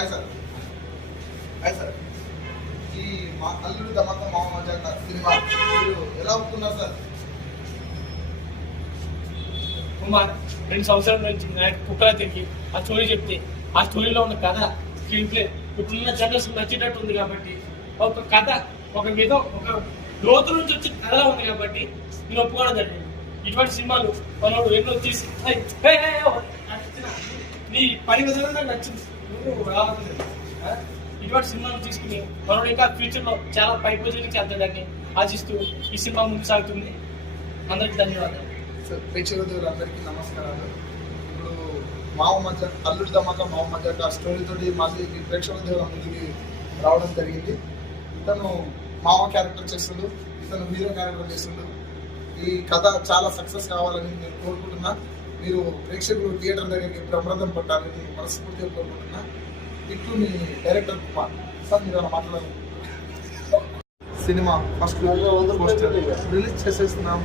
Hi sir. Hi sir. ఈ మా అల్లుడు ధమాకా మామ మజాకా సినిమా మీరు ఎలా ఒప్పుకున్నారు సార్? కుమార్ 2 సంవత్సరాల నుంచి కుక్కలా తిరిగి ఆ స్టోరీ చెప్తే ఆ స్టోరీలో ఉన్న కథ స్క్రీన్ ప్లే ఇప్పుడున్న జనరేషన్ నచ్చేటట్టు ఉంది కాబట్టి ఒక కథ ఒక విధం ఒక లోతు నుంచి వచ్చే కథలా ఉంది కాబట్టి నేను ఒప్పుకోవడం జరిగింది. ఇటువంటి సినిమాలు మనోడు ఎన్నో తీసి నీ పని విధానం నాకు నచ్చింది. నువ్వు రావట్లేదు. ఇటువంటి సినిమాలు తీసుకుని మనోడు ఇంకా ఫ్యూచర్ లో చాలా పై పొజిషన్కి వెళ్తాడని ఆశిస్తూ ఈ సినిమా ముందు సాగుతుంది. అందరికి ధన్యవాదాలు. ప్రేక్షకులందరికీ నమస్కారాలు. ఇప్పుడు మావ మధ్య అల్లుడి ధమాకా మావ మధ్య స్టోరీతోటి మాది ప్రేక్షకుల దగ్గర ముందుకి రావడం జరిగింది. ఇతను మావ క్యారెక్టర్ చేస్తుండు, ఇతను హీరో క్యారెక్టర్ చేస్తుండు. ఈ కథ చాలా సక్సెస్ కావాలని నేను కోరుకుంటున్నా. మీరు ప్రేక్షకులు థియేటర్ దగ్గరికి ప్రమాదం పట్టాలని మనస్ఫూర్తిగా కోరుకుంటున్నా. ఇట్లు మీ డైరెక్టర్ కుమార్ సార్. మీరు ఏమైనా మాట్లాడాలి? సినిమా ఫస్ట్ రిలీజ్ చేసేస్తున్నాం.